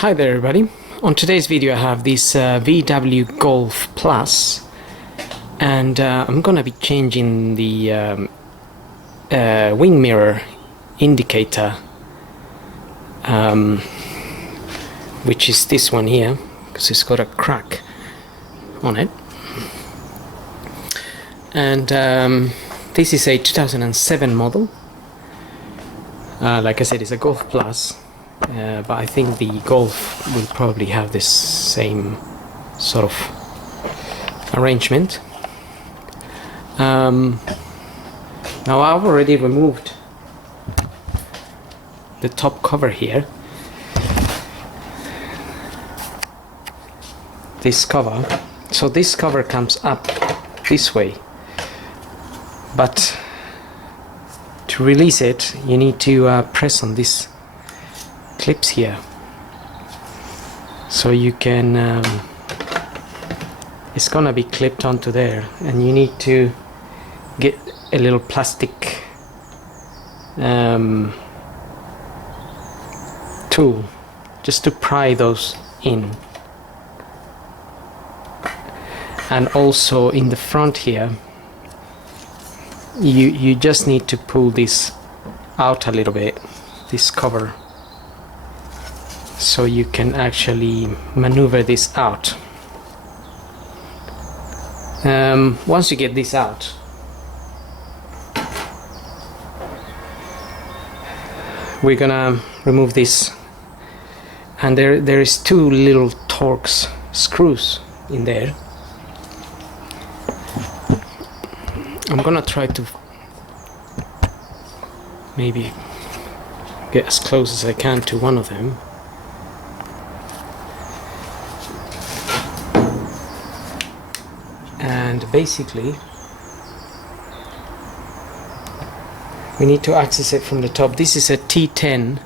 Hi there everybody. On today's video I have this VW Golf Plus, and I'm gonna be changing the wing mirror indicator, which is this one here, because it's got a crack on it. And this is a 2007 model. Like I said, it's a Golf Plus. But I think the Golf will probably have this same sort of arrangement. Now I've already removed the top cover here. This cover. So this cover comes up this way. But to release it, you need to press on this clips here, so you can it's gonna be clipped onto there, and you need to get a little plastic tool just to pry those in. And also in the front here, you just need to pull this out a little bit, this cover, so you can actually maneuver this out. Once you get this out, we're gonna remove this, and there is two little Torx screws in there. I'm gonna try to maybe get as close as I can to one of them. And basically we need to access it from the top. This is a T10,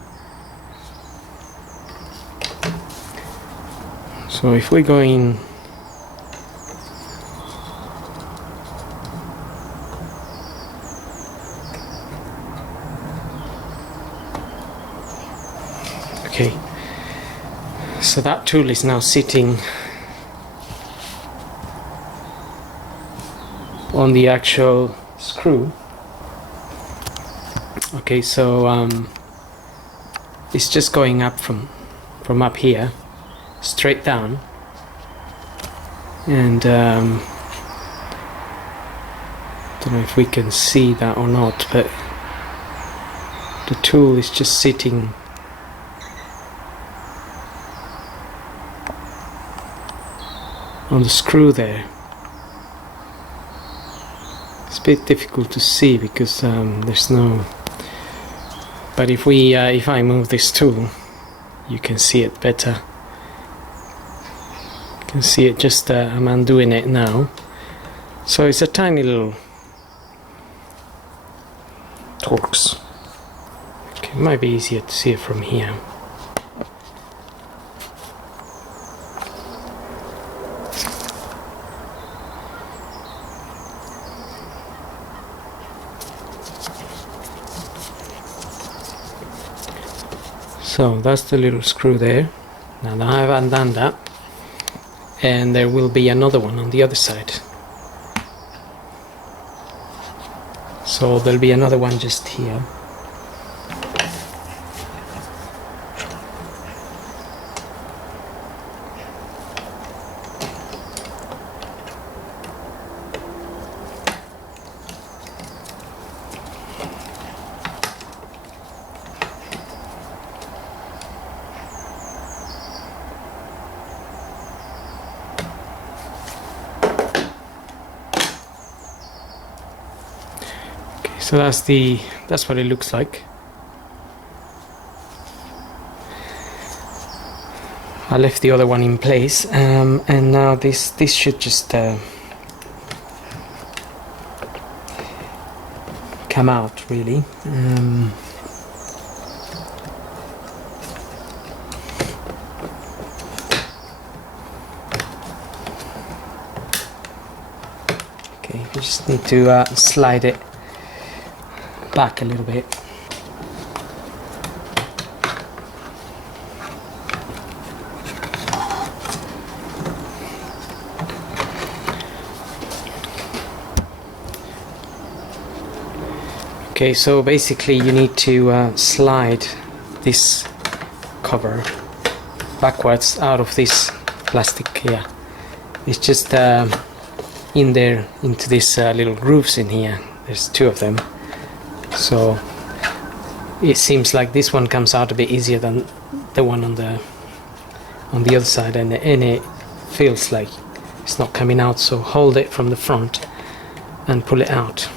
so if we're going okay, so that tool is now sitting on the actual screw. Okay, so it's just going up from up here straight down, and don't know if we can see that or not, but the tool is just sitting on the screw there. It's a bit difficult to see because there's no, but if I move this tool, you can see it better. You can see it, just I'm undoing it now. So it's a tiny little Torx. Okay, it might be easier to see it from here. So that's the little screw there. Now I have undone that, and there will be another one on the other side. So there'll be another one just here. So that's what it looks like. I left the other one in place, and now this should just come out really. Okay, you just need to slide it back a little bit. Okay, so basically you need to slide this cover backwards out of this plastic here. It's just in there into these little grooves in here. There's two of them, so it seems like this one comes out a bit easier than the one on the other side, and it feels like it's not coming out, so hold it from the front and pull it out.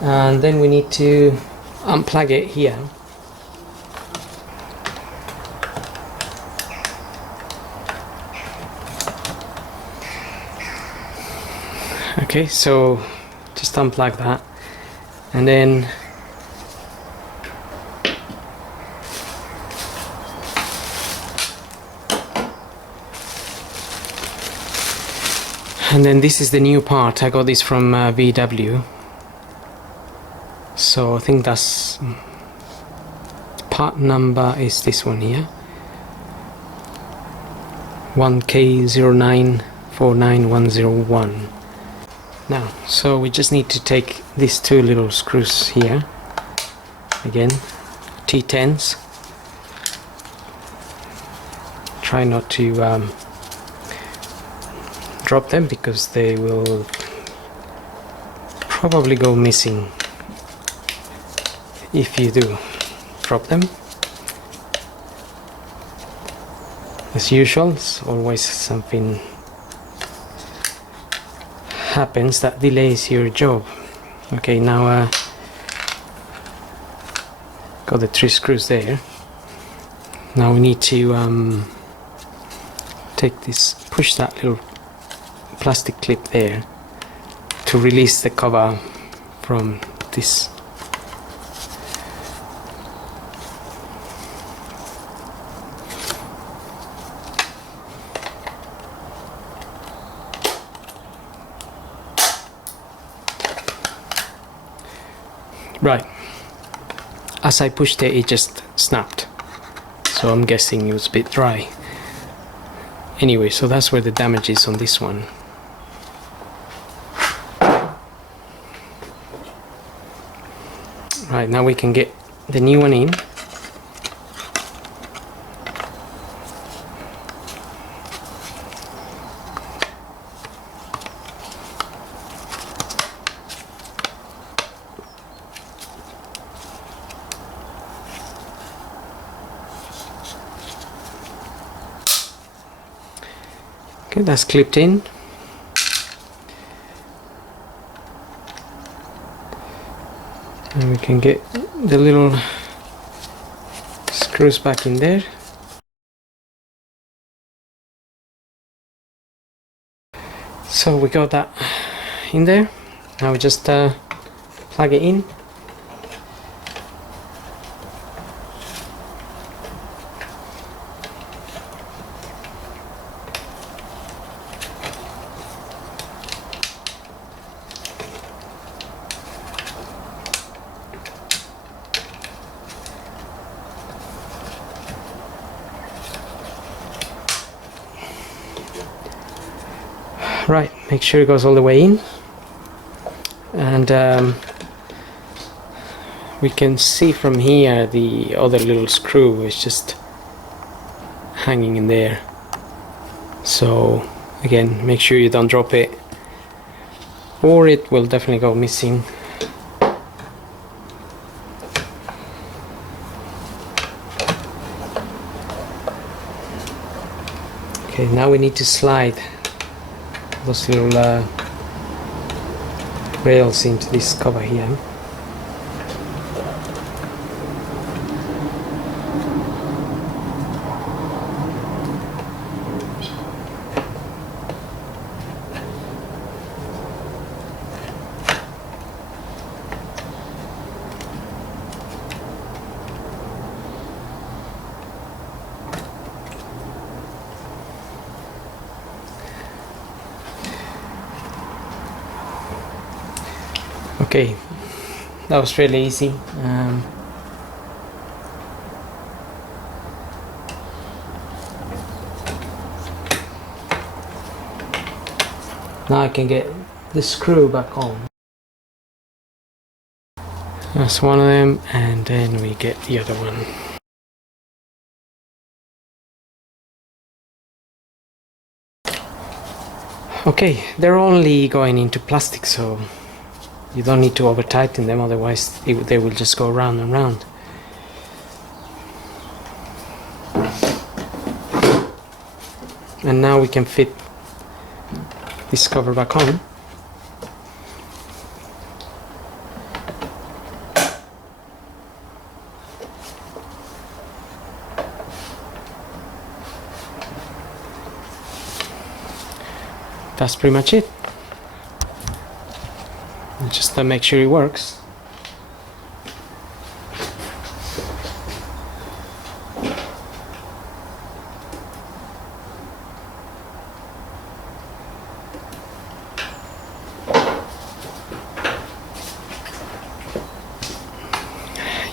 And then we need to unplug it here. Okay, so just unplug that, and then this is the new part. I got this from VW, so I think that's part number is this one here, 1K0949101. Now, so we just need to take these two little screws here, again, T10s. Try not to drop them because they will probably go missing if you do drop them. As usual, it's always something happens that delays your job. Okay, now got the 3 screws there. Now we need to take this, push that little plastic clip there to release the cover from this. Right, as I pushed it, it just snapped, so I'm guessing it was a bit dry. Anyway, so that's where the damage is on this one. Right, now we can get the new one in. Okay, that's clipped in. And we can get the little screws back in there. So we got that in there. Now we just plug it in. Right, make sure it goes all the way in, and we can see from here the other little screw is just hanging in there. So again, make sure you don't drop it or it will definitely go missing. Okay, now we need to slide those little rails into this cover here. Okay, that was really easy. Now I can get the screw back on. That's one of them, and then we get the other one. Okay, they're only going into plastic, so you don't need to over tighten them, otherwise they will just go round and round. And now we can fit this cover back on. That's pretty much it. Just to make sure it works.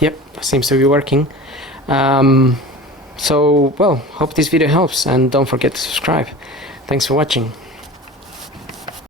Yep, seems to be working. So, well, hope this video helps, and don't forget to subscribe. Thanks for watching.